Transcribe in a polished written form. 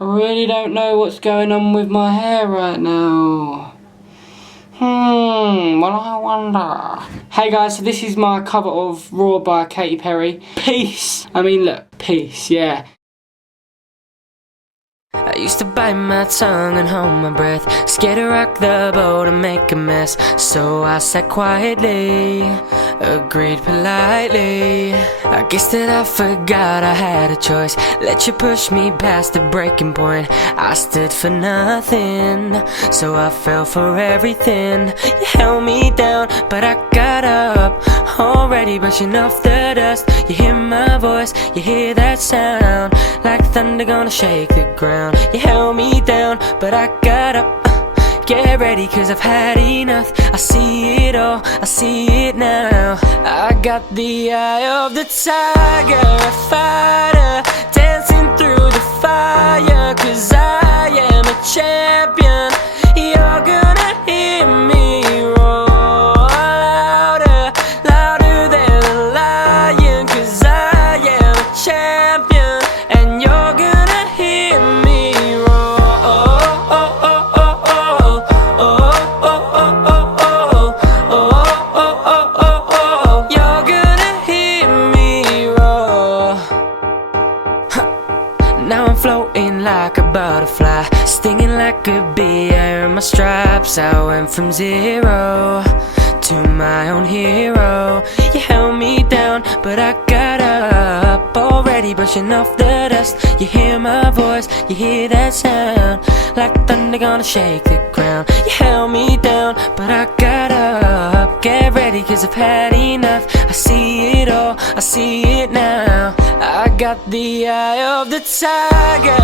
I really don't know what's going on with my hair right now. Well, I wonder. Hey guys, so this is my cover of Raw by Katy Perry. Peace. I mean, look, peace, yeah. I used to bite my tongue and hold my breath, scared to rock the boat and make a mess. So I sat quietly, agreed politely. I guess that I forgot I had a choice, let you push me past the breaking point. I stood for nothing, so I fell for everything. You held me down, but I got up, already brushing off the dust. You hear my voice, you hear that sound, like thunder gonna shake the ground. You held me down, but I got up. Get ready, cause I've had enough. I see it all, I see it now. I got the eye of the tiger, a fighter, dancing through the fire. Cause I am a champion. You're gonna hear me roar louder, louder than a lion. Cause I am a champion, and you're gonna hear me roar. You're gonna hear me roar. Now I'm floating like a butterfly, stinging like a bee. I earned my stripes. I went from zero to my own hero. You held me down, but I got up, already brushing off the dust. You hear my voice, you hear that sound, like thunder gonna shake the ground. You held me down, but I got up. Get ready, cause I've had enough. I see it all, I see it now. I got the eye of the tiger.